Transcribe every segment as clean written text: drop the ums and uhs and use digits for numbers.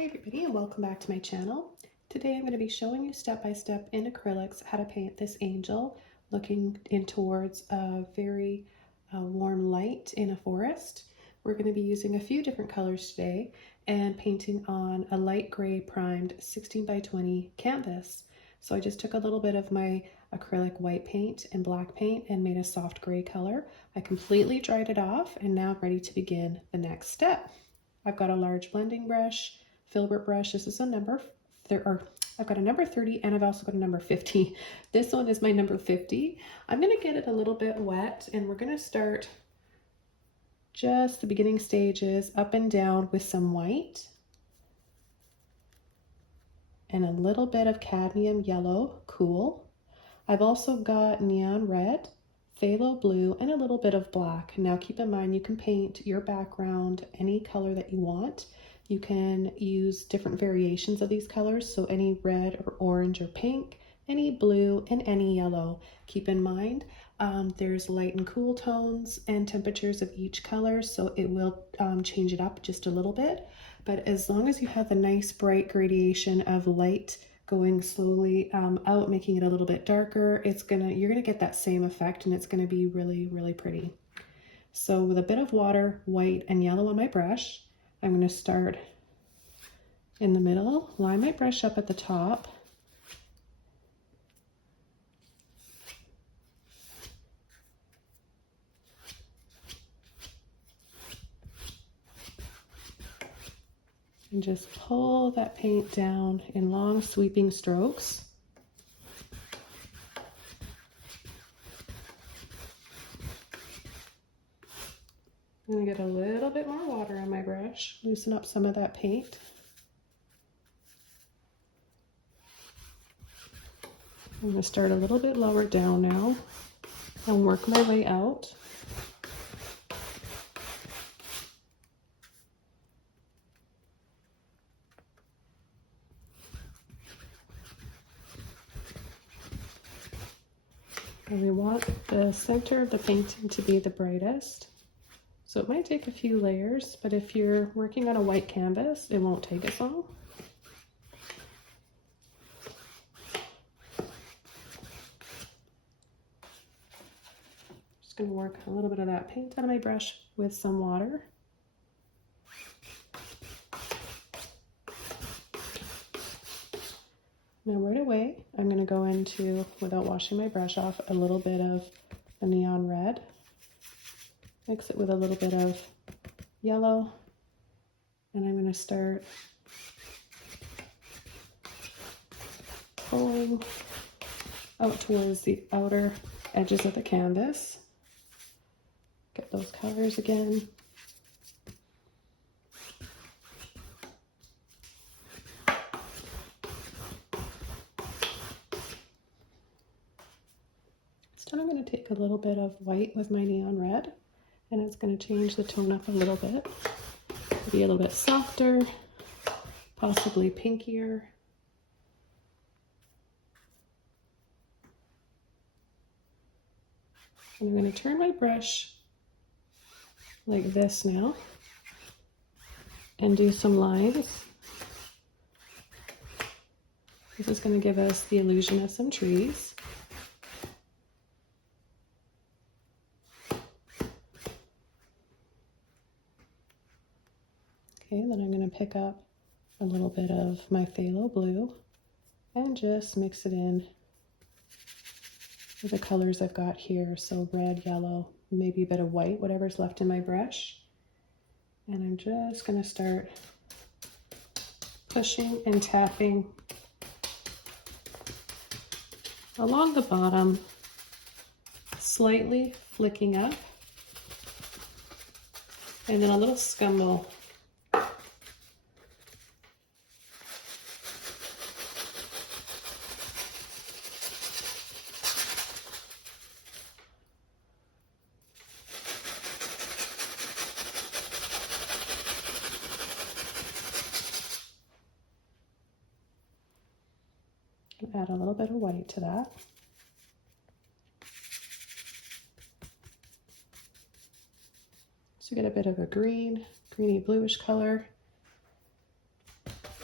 Hey everybody, and welcome back to my channel. Today I'm going to be showing you step by step in acrylics how to paint this angel looking in towards a very warm light in a forest. We're going to be using a few different colors today and painting on a light gray primed 16 by 20 canvas. So I just took a little bit of my acrylic white paint and black paint and made a soft gray color. I completely dried it off and now I'm ready to begin the next step. I've got a large blending brush, Filbert brush. This is a I've got a number 30 and I've also got a number 50. This one is my number 50. I'm going to get it a little bit wet and we're going to start just the beginning stages up and down with some white and a little bit of cadmium yellow cool. I've also got neon red, phthalo blue, and a little bit of black. Now keep in mind you can paint your background any color that you want. You can use different variations of these colors, so any red or orange or pink, any blue, and any yellow. Keep in mind there's light and cool tones and temperatures of each color, so it will change it up just a little bit. But as long as you have a nice bright gradation of light going slowly out, making it a little bit darker, you're gonna get that same effect and it's gonna be really, really pretty. So with a bit of water, white, and yellow on my brush, I'm gonna start in the middle, line my brush up at the top, and just pull that paint down in long sweeping strokes. I'm gonna get a little bit more water on my brush, loosen up some of that paint. I'm gonna start a little bit lower down now and work my way out. And we want the center of the painting to be the brightest. So it might take a few layers, but if you're working on a white canvas, it won't take as long. Just gonna work a little bit of that paint out of my brush with some water. Now right away, I'm gonna go into, without washing my brush off, a little bit of a neon red. Mix it with a little bit of yellow, and I'm going to start pulling out towards the outer edges of the canvas. Get those colors again. So I'm going to take a little bit of white with my neon red, and it's going to change the tone up a little bit. It'll be a little bit softer, possibly pinkier. And I'm going to turn my brush like this now and do some lines. This is going to give us the illusion of some trees. Okay, then I'm going to pick up a little bit of my phthalo blue and just mix it in with the colors I've got here. So red, yellow, maybe a bit of white, whatever's left in my brush. And I'm just going to start pushing and tapping along the bottom, slightly flicking up, and then a little scumble. Add a little bit of white to that. So get a bit of a greeny bluish color.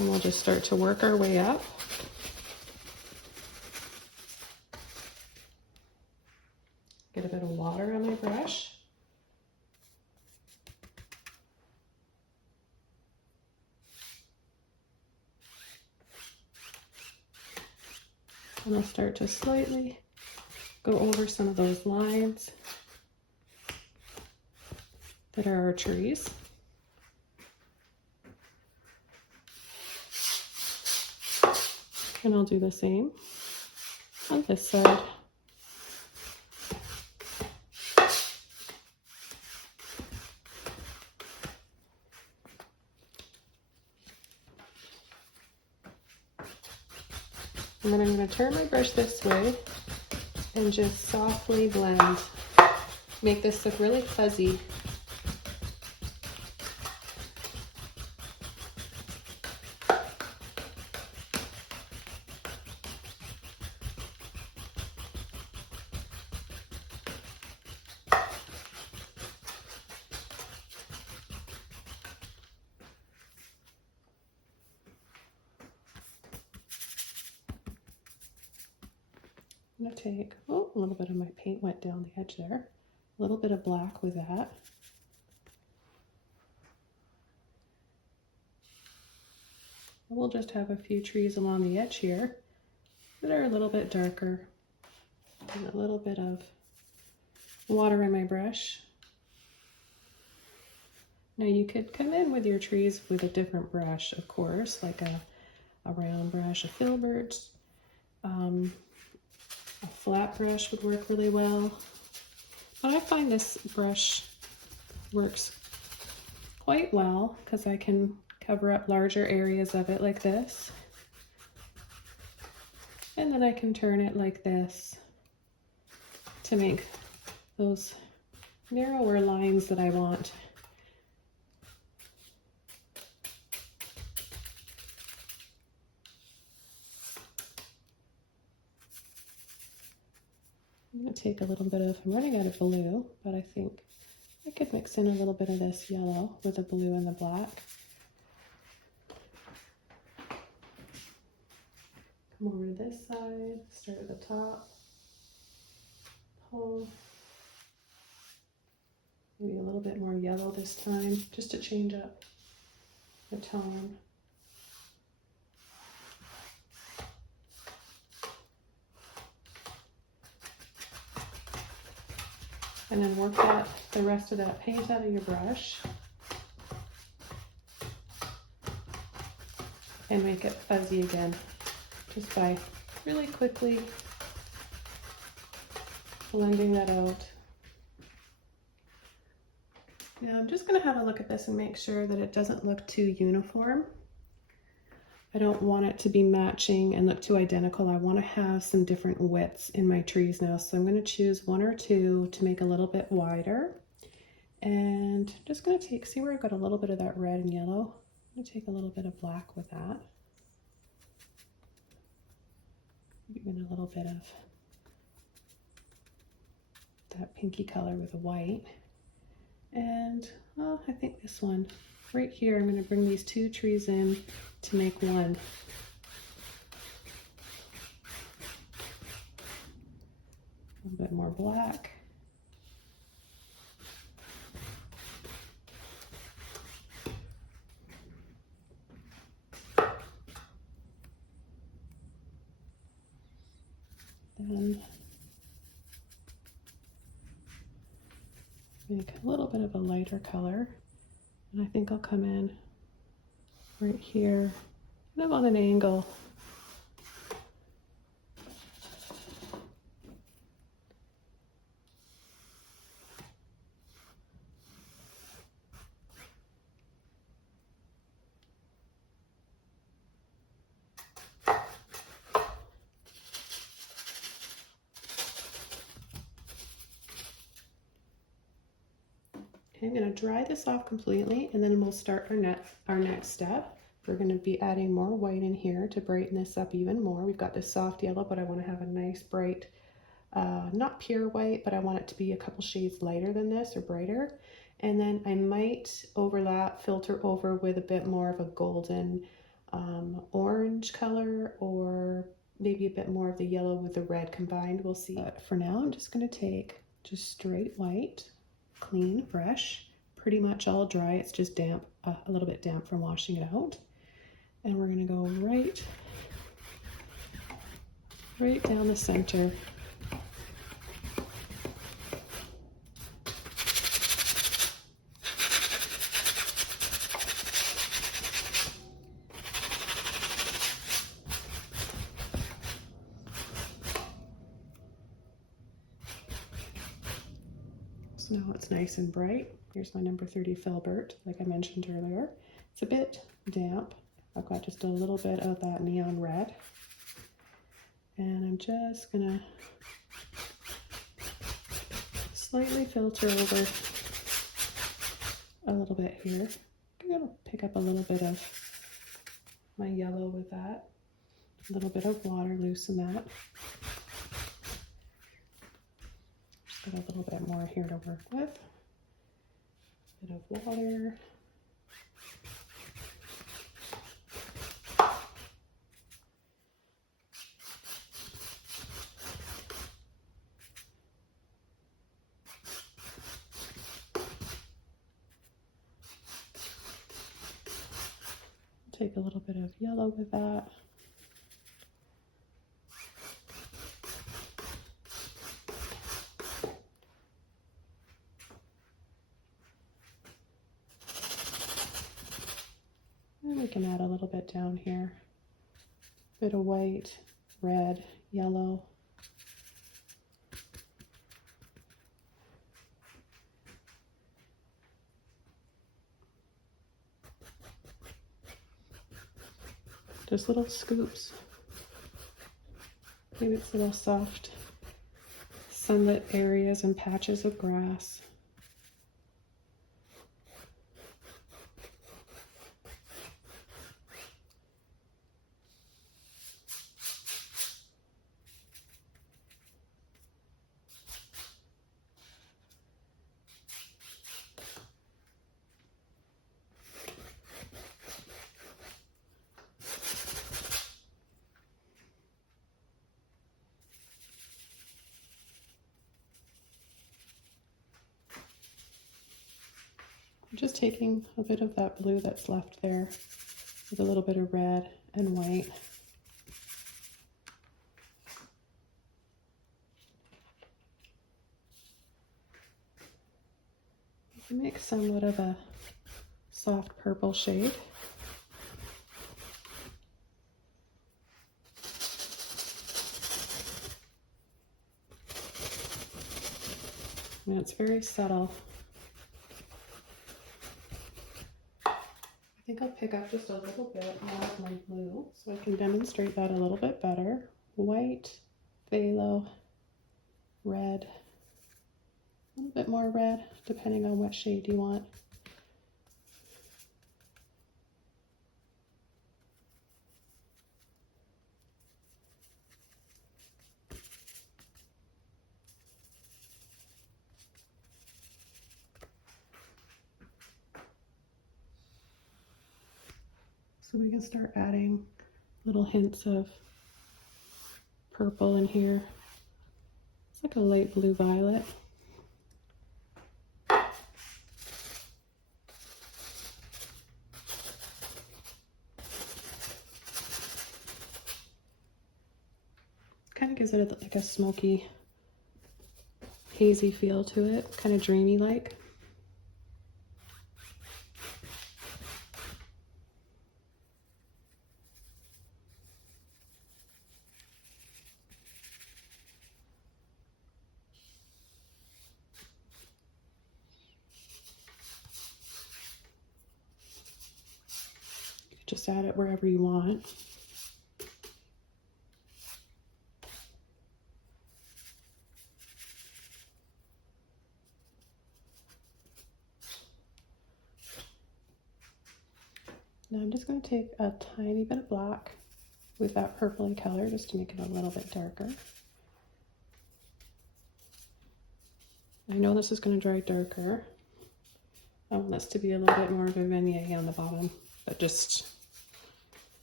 And we'll just start to work our way up. Get a bit of water on my brush. And I'll start to slightly go over some of those lines that are our trees. And I'll do the same on this side. And then I'm going to turn my brush this way and just softly blend. Make this look really fuzzy. I'm going to take, oh, a little bit of my paint went down the edge there. A little bit of black with that. We'll just have a few trees along the edge here that are a little bit darker. And a little bit of water in my brush. Now you could come in with your trees with a different brush, of course, like a round brush, a Filberts. A flat brush would work really well, but I find this brush works quite well because I can cover up larger areas of it like this, and then I can turn it like this to make those narrower lines that I want. I'm going to take a little bit of, I'm running out of blue, but I think I could mix in a little bit of this yellow with the blue and the black. Come over to this side, start at the top, pull, maybe a little bit more yellow this time, just to change up the tone. And then work the rest of that paint out of your brush and make it fuzzy again, just by really quickly blending that out. Now I'm just going to have a look at this and make sure that it doesn't look too uniform. I don't want it to be matching and look too identical. I want to have some different widths in my trees now. So I'm going to choose one or two to make a little bit wider. And I'm just going to take, see where I've got a little bit of that red and yellow? I'm going to take a little bit of black with that. Even a little bit of that pinky color with the white. And well, I think this one right here, I'm going to bring these two trees in to make one. A little bit more black. And make a little bit of a lighter color. And I think I'll come in right here, kind of on an angle. Okay, I'm going to dry this off completely, and then we'll start our next step. We're going to be adding more white in here to brighten this up even more. We've got this soft yellow, but I want to have a nice bright, not pure white, but I want it to be a couple shades lighter than this or brighter. And then I might filter over with a bit more of a golden orange color or maybe a bit more of the yellow with the red combined. We'll see. But for now, I'm just going to take just straight white, clean brush, pretty much all dry. It's just damp, a little bit damp from washing it out. And we're going to go right down the center. So now it's nice and bright. Here's my number 30 Filbert, like I mentioned earlier. It's a bit damp. I've got just a little bit of that neon red. And I'm just gonna slightly filter over a little bit here. I'm gonna pick up a little bit of my yellow with that. A little bit of water, loosen that. Got a little bit more here to work with. A bit of water. Take a little bit of yellow with that. And we can add a little bit down here. A bit of white, red, yellow. Just little scoops. Maybe it's little soft sunlit areas and patches of grass. I'm just taking a bit of that blue that's left there with a little bit of red and white. You can make somewhat of a soft purple shade. And it's very subtle. I think I'll pick up just a little bit more of my blue so I can demonstrate that a little bit better. White, phthalo, red, a little bit more red, depending on what shade you want. So we can start adding little hints of purple in here. It's like a light blue violet. Kind of gives it like a smoky, hazy feel to it, kind of dreamy like. Just add it wherever you want. Now I'm just going to take a tiny bit of black with that purpley color just to make it a little bit darker. I know this is going to dry darker. I want this to be a little bit more of a vignette on the bottom, but just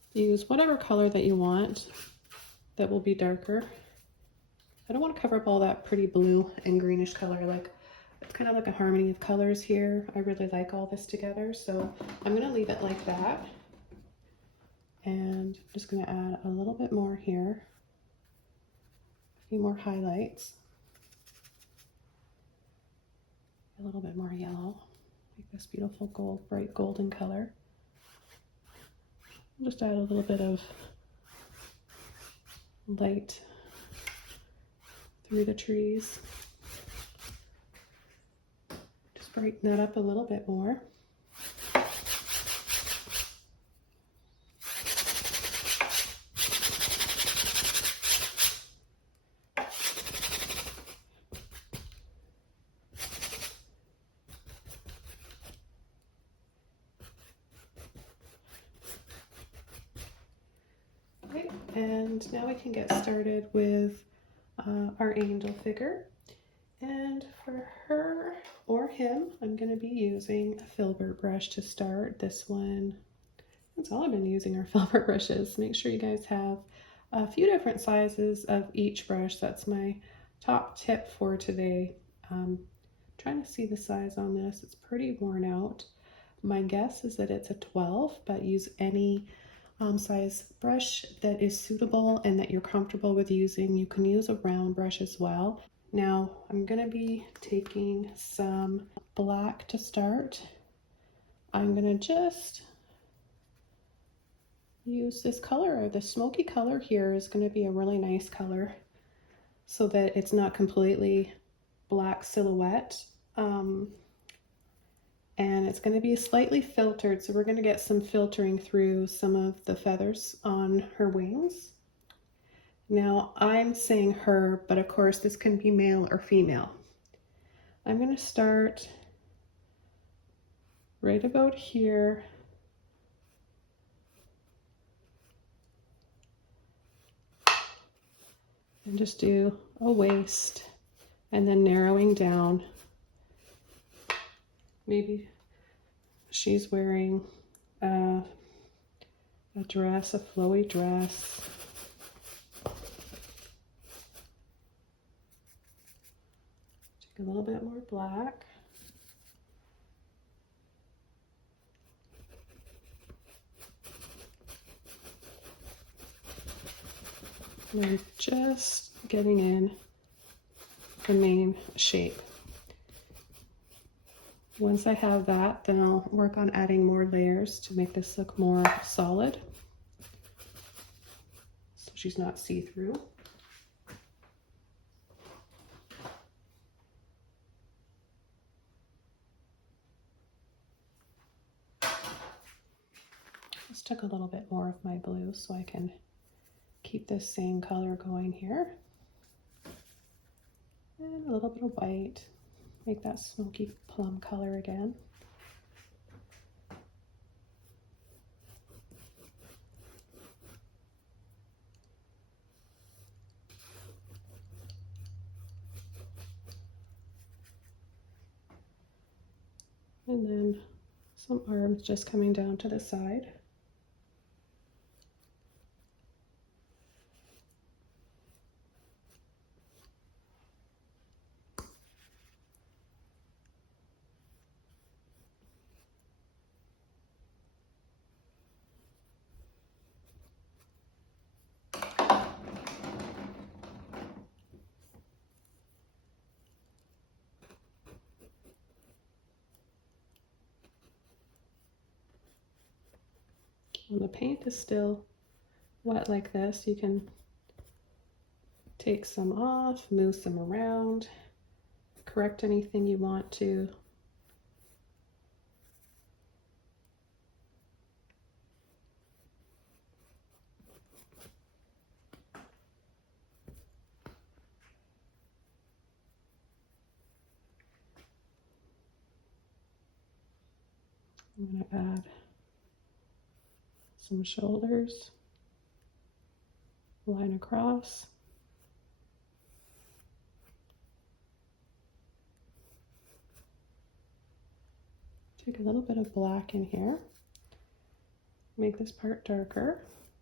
Use whatever color that you want that will be darker. I don't want to cover up all that pretty blue and greenish color. Like, it's kind of like a harmony of colors here. I really like all this together, so I'm going to leave it like that. And I'm just going to add a little bit more here. A few more highlights. A little bit more yellow. Like this beautiful gold, bright golden color. I'll just add a little bit of light through the trees. Just brighten that up a little bit more. Okay, and now we can get started with our angel figure. And for her or him, I'm going to be using a filbert brush to start. This one, that's all I've been using are filbert brushes. Make sure you guys have a few different sizes of each brush. That's my top tip for today. Trying to see the size on this. It's pretty worn out. My guess is that it's a 12, but use any size brush that is suitable and that you're comfortable with using. You can use a round brush as well. Now I'm going to be taking some black to start. I'm going to just use this color. The smoky color here is going to be a really nice color so that it's not completely black silhouette. And it's going to be slightly filtered, so we're going to get some filtering through some of the feathers on her wings. Now I'm saying her, but of course this can be male or female. I'm going to start right about here. And just do a waist and then narrowing down. Maybe she's wearing a dress, a flowy dress. Take a little bit more black. And I'm just getting in the main shape. Once I have that, then I'll work on adding more layers to make this look more solid, so she's not see-through. Just took a little bit more of my blue so I can keep this same color going here. And a little bit of white. Make that smoky plum color again. And then some arms just coming down to the side. When the paint is still wet like this, you can take some off, move some around, correct anything you want to. I'm going to add some shoulders, line across. Take a little bit of black in here, make this part darker.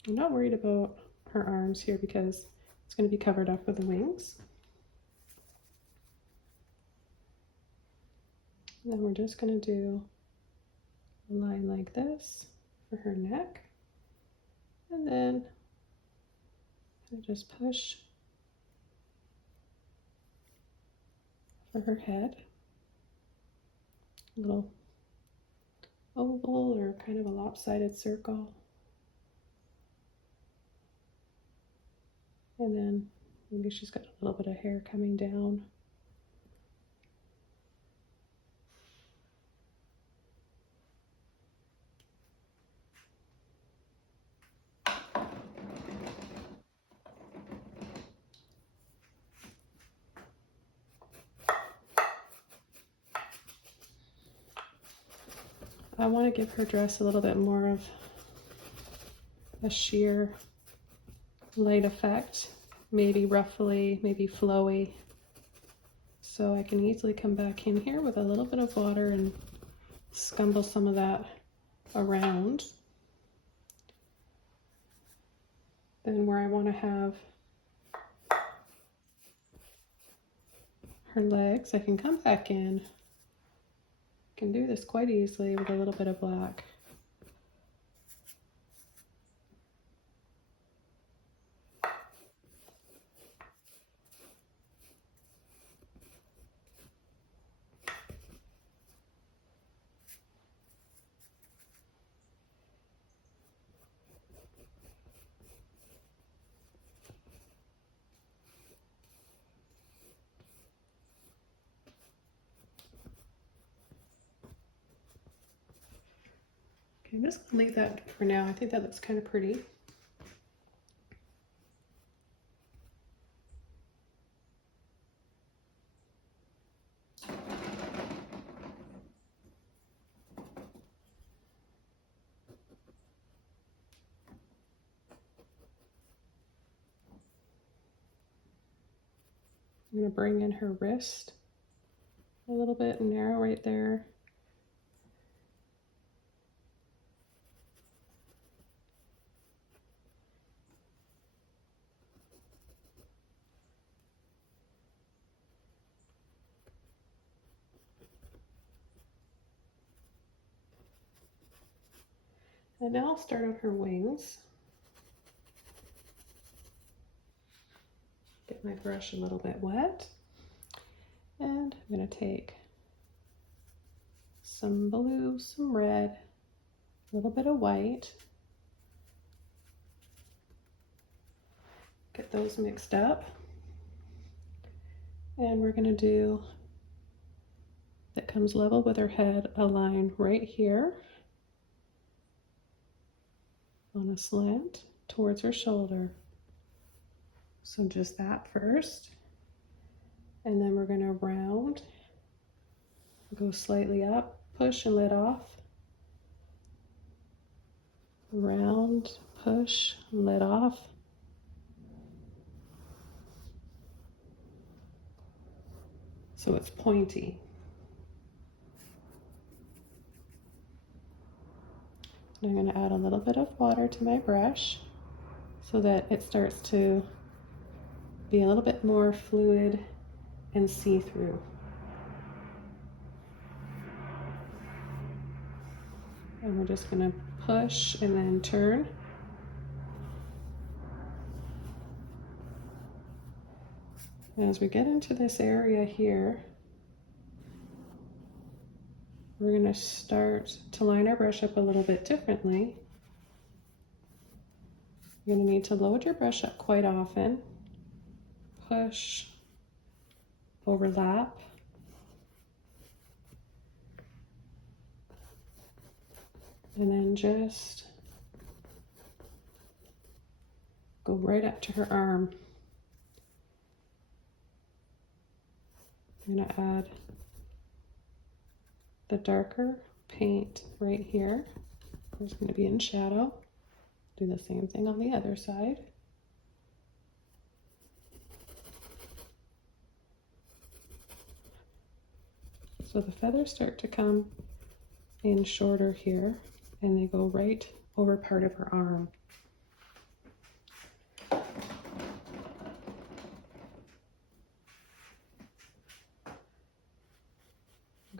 I'm not worried about her arms here because it's going to be covered up with the wings. And then we're just going to do a line like this for her neck. And then I just push for her head. A little oval or kind of a lopsided circle. And then maybe she's got a little bit of hair coming down. I want to give her dress a little bit more of a sheer light effect, maybe ruffly, maybe flowy. So I can easily come back in here with a little bit of water and scumble some of that around. Then where I want to have her legs, I can come back in. I can do this quite easily with a little bit of black. Okay, I'm just gonna leave that for now. I think that looks kind of pretty. I'm going to bring in her wrist a little bit and narrow right there. And now I'll start on her wings. Get my brush a little bit wet. And I'm going to take some blue, some red, a little bit of white. Get those mixed up. And we're going to do, that comes level with her head, a line right here on a slant towards her shoulder. So just that first. And then we're going to round, go slightly up, push and let off. Round, push, let off. So it's pointy. And I'm going to add a little bit of water to my brush so that it starts to be a little bit more fluid and see-through. And we're just going to push and then turn. And as we get into this area here, we're going to start to line our brush up a little bit differently. You're going to need to load your brush up quite often. Push, overlap. And then just go right up to her arm. I'm going to add the darker paint right here. It's going to be in shadow. Do the same thing on the other side. So the feathers start to come in shorter here, and they go right over part of her arm.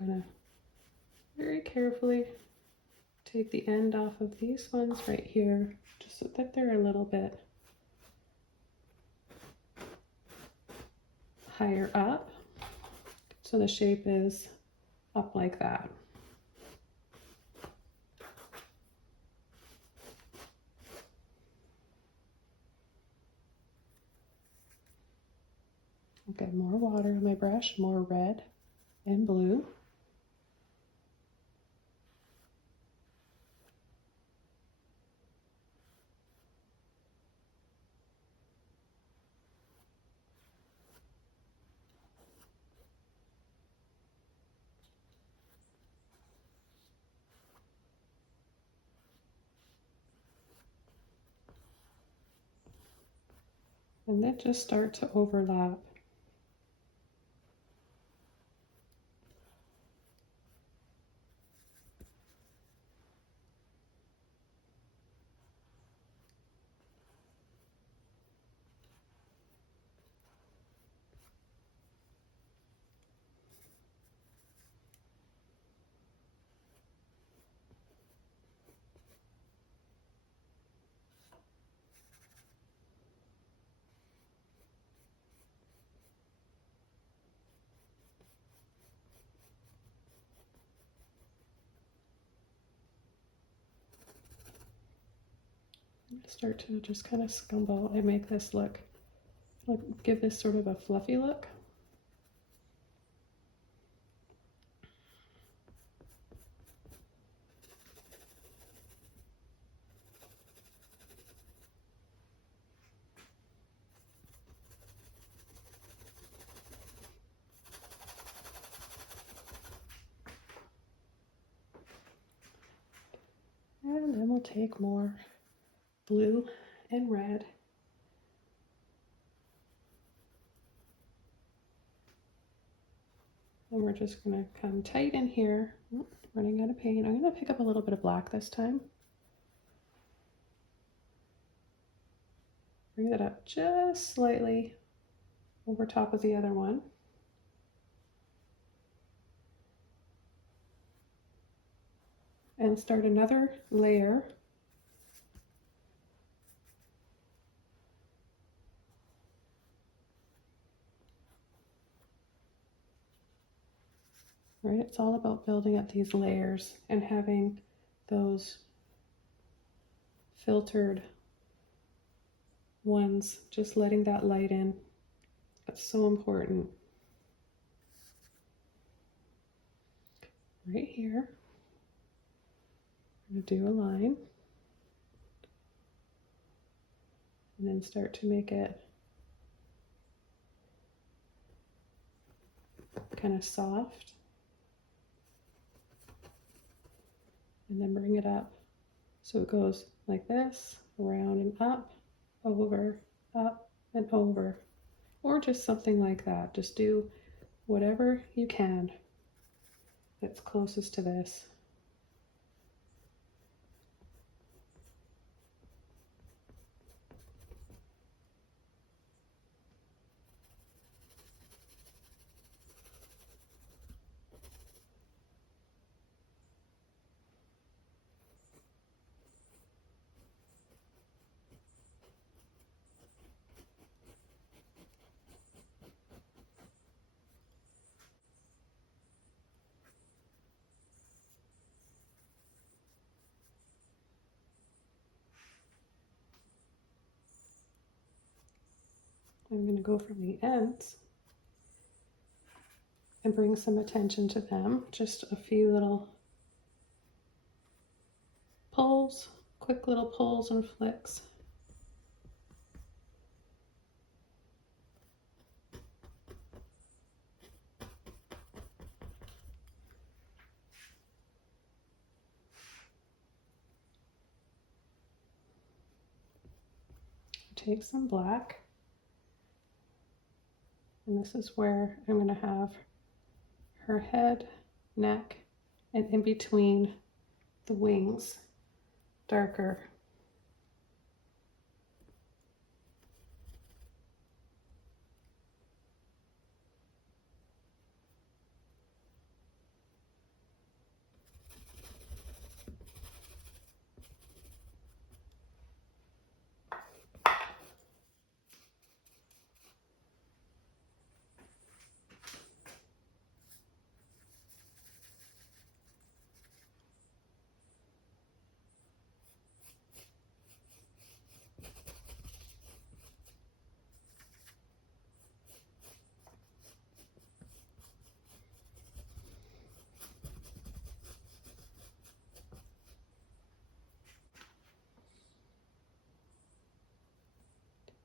gonna very carefully take the end off of these ones right here, just so that they're a little bit higher up, so the shape is up like that. Okay, more water on my brush, more red and blue. And then just start to overlap. Start to just kind of scumble and make this look, give this sort of a fluffy look. And then we'll take more blue and red. And we're just going to come tight in here. Running out of paint. I'm going to pick up a little bit of black this time. Bring that up just slightly over top of the other one. And start another layer. Right? It's all about building up these layers and having those filtered ones, just letting that light in. That's so important. Right here, I'm going to do a line and then start to make it kind of soft. And then bring it up so it goes like this, around and up, over, up and over, or just something like that. Just do whatever you can that's closest to this. I'm going to go from the ends and bring some attention to them. Just a few little pulls, quick little pulls and flicks. Take some black. And this is where I'm going to have her head, neck, and in between the wings, darker.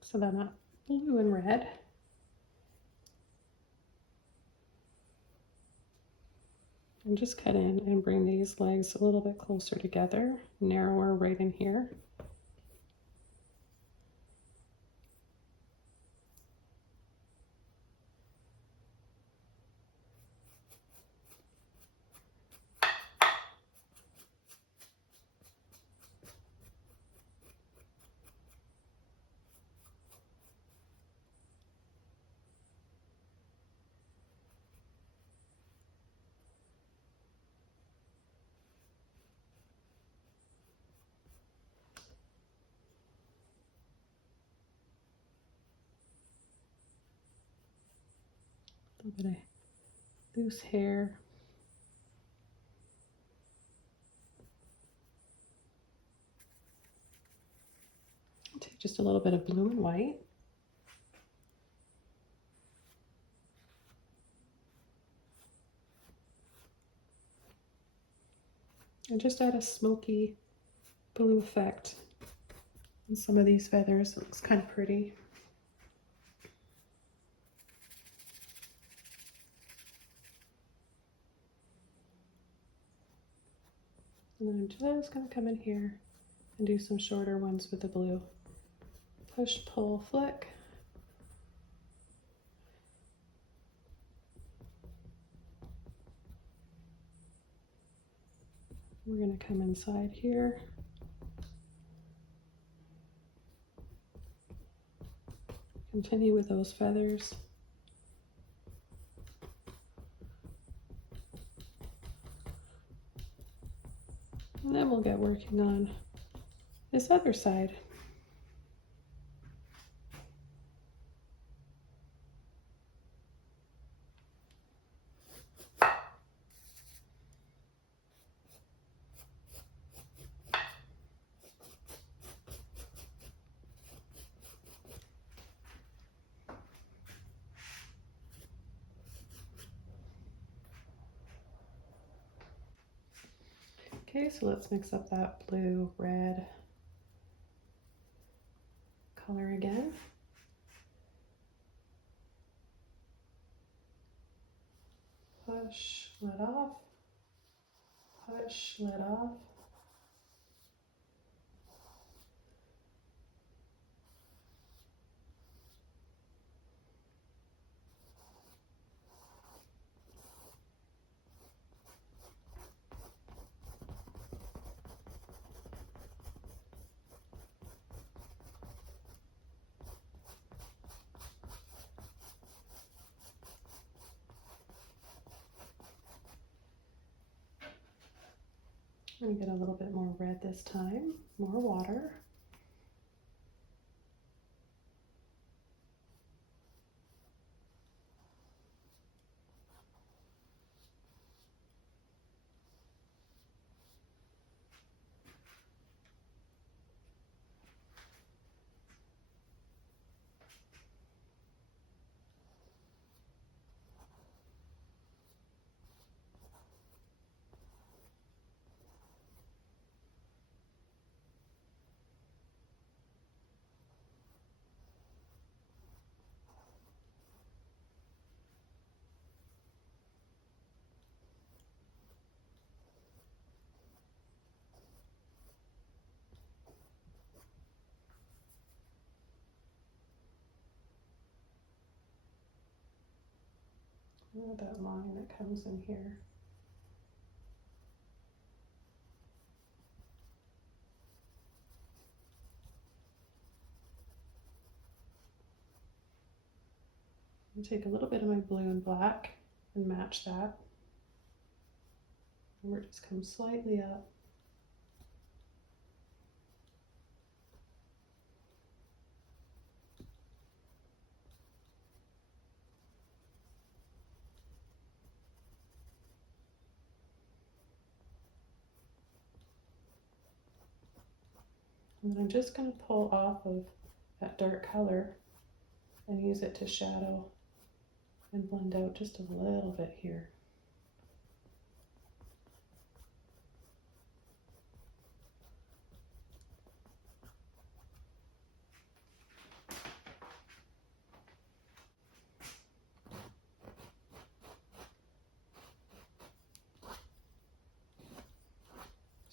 so they're not blue and red. And just cut in and bring these legs a little bit closer together, narrower right in here. A little bit of loose hair. Take just a little bit of blue and white. And just add a smoky blue effect on some of these feathers. It looks kind of pretty. And then I'm just going to come in here and do some shorter ones with the blue. Push, pull, flick. We're going to come inside here. Continue with those feathers. And then we'll get working on this other side. Okay, so let's mix up that blue, red color again. Push, let off. Push, let off. I'm going to get a little bit more red this time, more water. That line that comes in here. I'm gonna take a little bit of my blue and black and match that. And we're just come slightly up. And then I'm just going to pull off of that dark color and use it to shadow and blend out just a little bit here.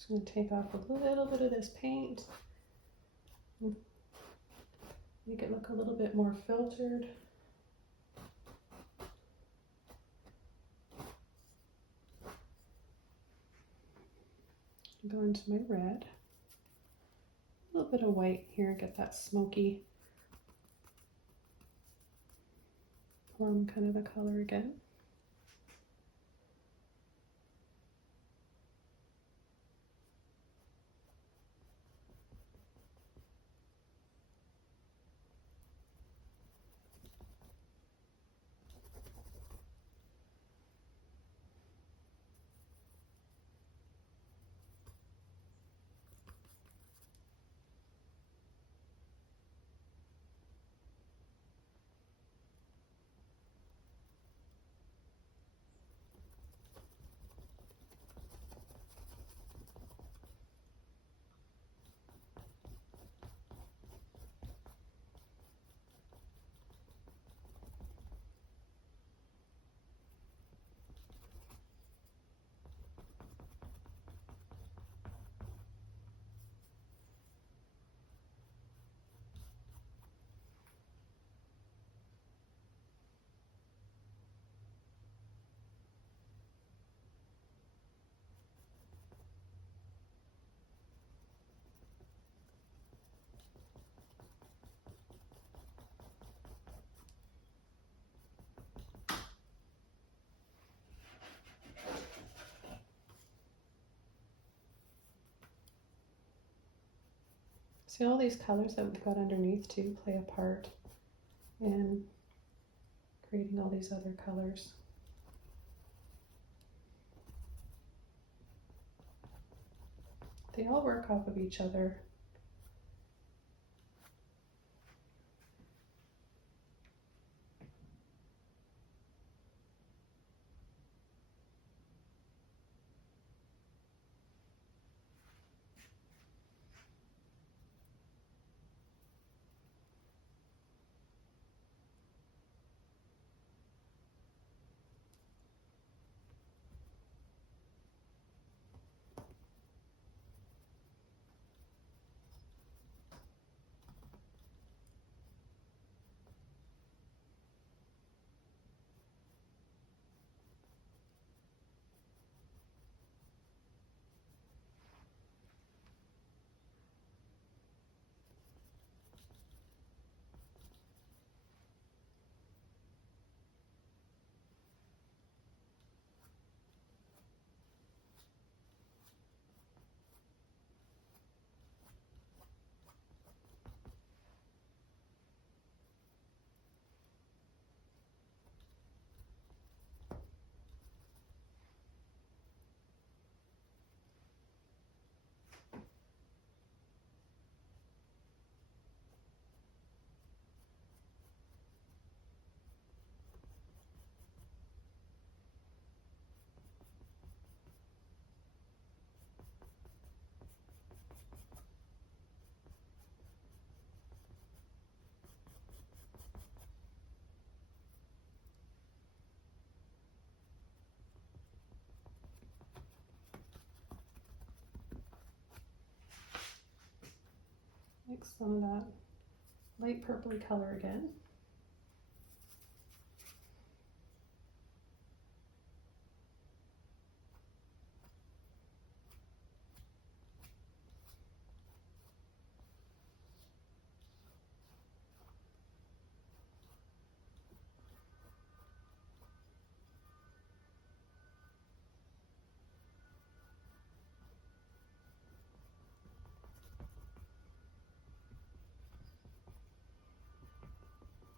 Just going to take off a little bit of this paint. Make it look a little bit more filtered. Go into my red. A little bit of white here, get that smoky plum kind of a color again. See, all these colors that we've got underneath too play a part in creating all these other colors. They all work off of each other. Mix some of that light purpley color again.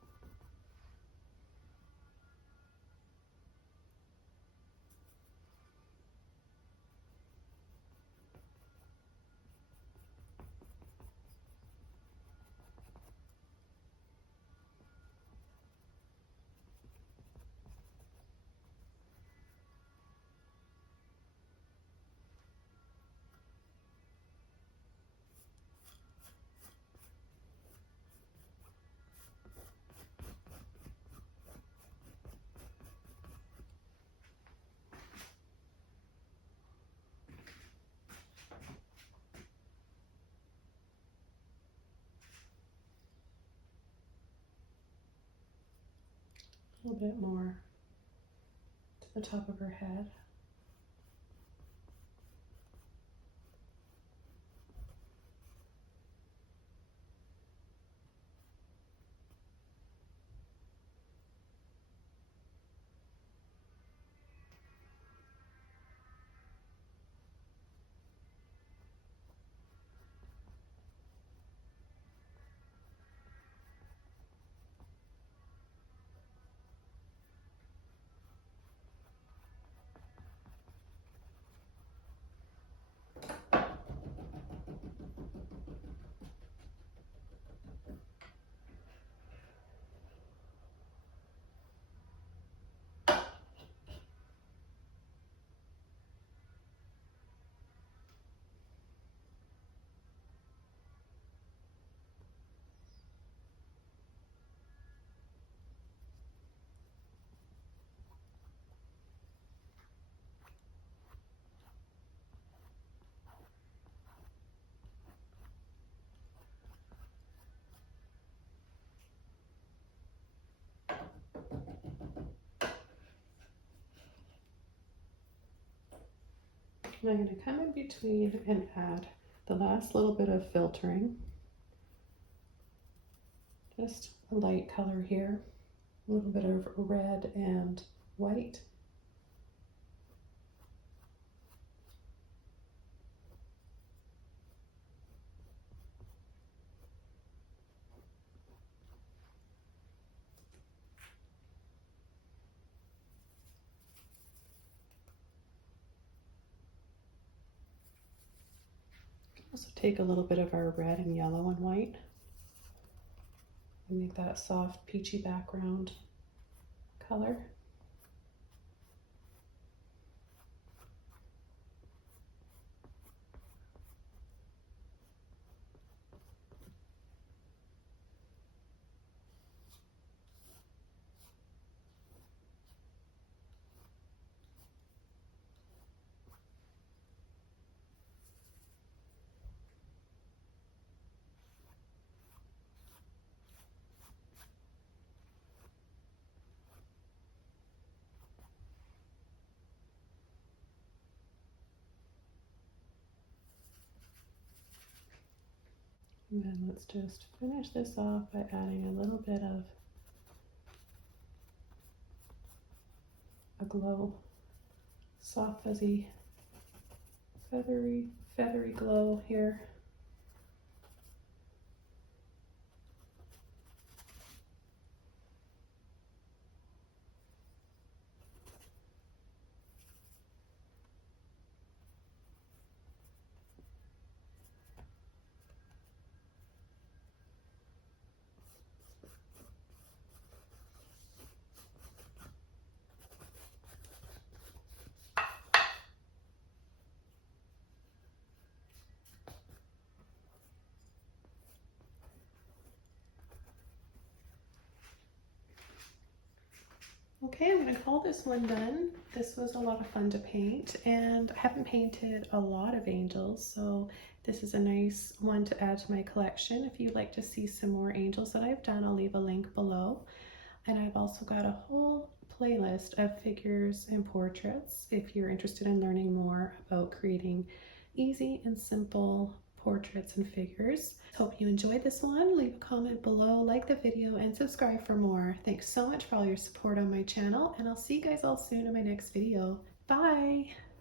A little bit more to the top of her head. And I'm going to come in between and add the last little bit of filtering. Just a light color here, a little bit of red and white. Also take a little bit of our red and yellow and white and make that soft peachy background color. And then let's just finish this off by adding a little bit of a glow, soft, fuzzy, feathery glow here. Okay, I'm going to call this one done. This was a lot of fun to paint, and I haven't painted a lot of angels, so this is a nice one to add to my collection. If you'd like to see some more angels that I've done, I'll leave a link below. And I've also got a whole playlist of figures and portraits if you're interested in learning more about creating easy and simple portraits and figures. Hope you enjoyed this one. Leave a comment below, like the video, and subscribe for more. Thanks so much for all your support on my channel, and I'll see you guys all soon in my next video. Bye!